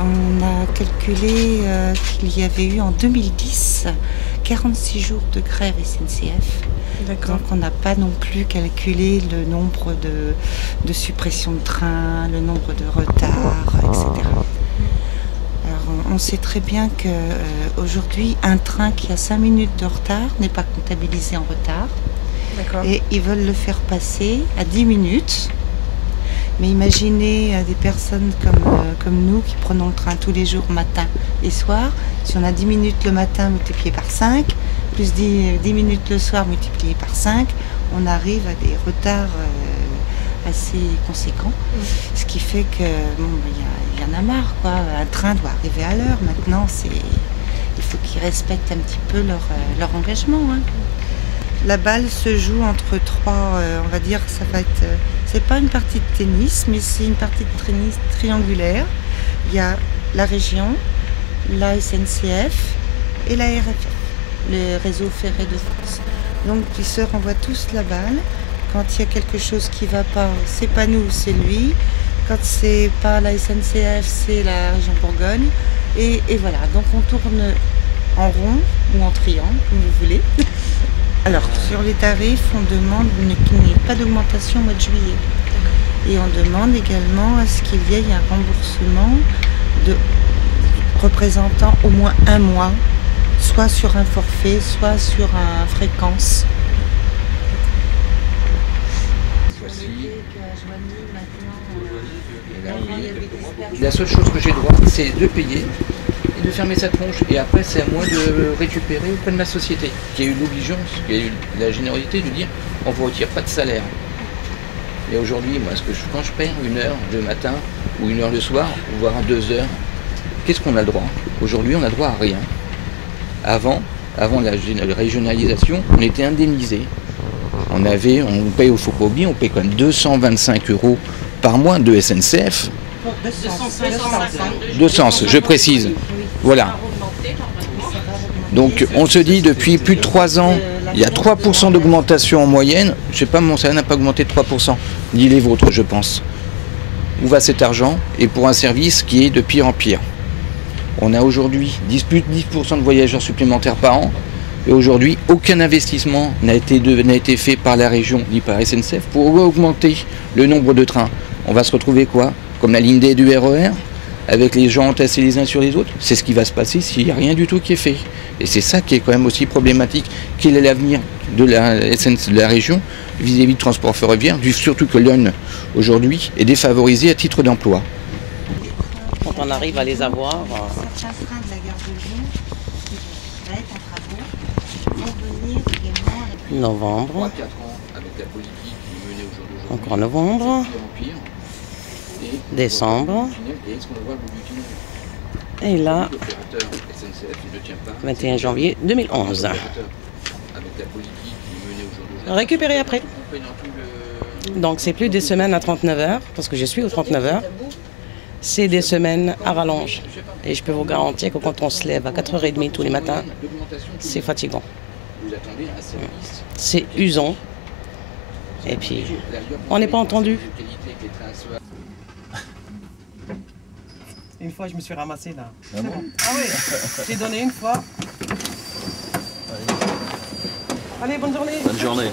On a calculé qu'il y avait eu en 2010 46 jours de grève SNCF. Donc on n'a pas non plus calculé le nombre de suppressions de trains, le nombre de retards, etc. Alors on sait très bien qu'aujourd'hui, un train qui a 5 minutes de retard n'est pas comptabilisé en retard. Et ils veulent le faire passer à 10 minutes. Mais imaginez des personnes comme nous qui prenons le train tous les jours, matin et soir. Si on a 10 minutes le matin multiplié par 5, plus 10 minutes le soir multiplié par 5, on arrive à des retards assez conséquents. Ce qui fait que il y en a marre, quoi. Un train doit arriver à l'heure. Maintenant, il faut qu'ils respectent un petit peu leur engagement. Hein. La balle se joue entre trois, on va dire, ça va être... c'est pas une partie de tennis, mais c'est une partie de tennis triangulaire. Il y a la région, la SNCF et la RFF, le réseau ferré de France. Donc ils se renvoient tous la balle. Quand il y a quelque chose qui ne va pas, c'est pas nous, c'est lui. Quand c'est pas la SNCF, c'est la région Bourgogne. Et voilà, donc on tourne en rond ou en triangle, comme vous voulez. Alors, sur les tarifs, on demande qu'il n'y ait pas d'augmentation au mois de juillet. Et on demande également à ce qu'il y ait un remboursement représentant au moins un mois, soit sur un forfait, soit sur une fréquence. La seule chose que j'ai droit, c'est de payer et de fermer sa tronche. Et après, c'est à moi de récupérer auprès de ma société, qui a eu l'obligeance, qui a eu la générosité de dire on ne vous retire pas de salaire. Et aujourd'hui, moi, quand je perds 1 heure le matin ou 1 heure le soir, voire 2 heures, qu'est-ce qu'on a le droit? Aujourd'hui, on n'a droit à rien. Avant la régionalisation, on était indemnisé. On paye au Focobi, on paye quand même 225 € par mois de SNCF. 200, je précise. Voilà. Donc on se dit depuis plus de 3 ans, il y a 3% d'augmentation en moyenne. Je sais pas, mon salaire n'a pas augmenté de 3%, ni les vôtres, je pense. Où va cet argent? Et pour un service qui est de pire en pire. On a aujourd'hui plus de 10% de voyageurs supplémentaires par an. Et aujourd'hui, aucun investissement n'a été fait par la région ni par SNCF pour augmenter le nombre de trains. On va se retrouver quoi? Comme la ligne D du RER, avec les gens entassés les uns sur les autres. C'est ce qui va se passer s'il n'y a rien du tout qui est fait. Et c'est ça qui est quand même aussi problématique. Quel est l'avenir de la région vis-à-vis du transport ferroviaire, surtout que l'Yonne, aujourd'hui, est défavorisé à titre d'emploi. Quand on arrive à les avoir... Certains trains de la gare de Lyon, qui va être en travaux, vont venir également... Novembre. 3-4 ans avec la politique menée aujourd'hui. Encore novembre. Décembre. Et là, 21 janvier 2011. Récupéré après. Donc c'est plus des semaines à 39 heures, parce que je suis aux 39 heures. C'est des semaines à rallonge. Et je peux vous garantir que quand on se lève à 4h30 tous les matins, c'est fatigant. C'est usant. Et puis, on n'est pas entendu. Une fois, je me suis ramassé là. Ah bon? Ah oui, j'ai donné une fois. Allez, bonne journée. Bonne journée.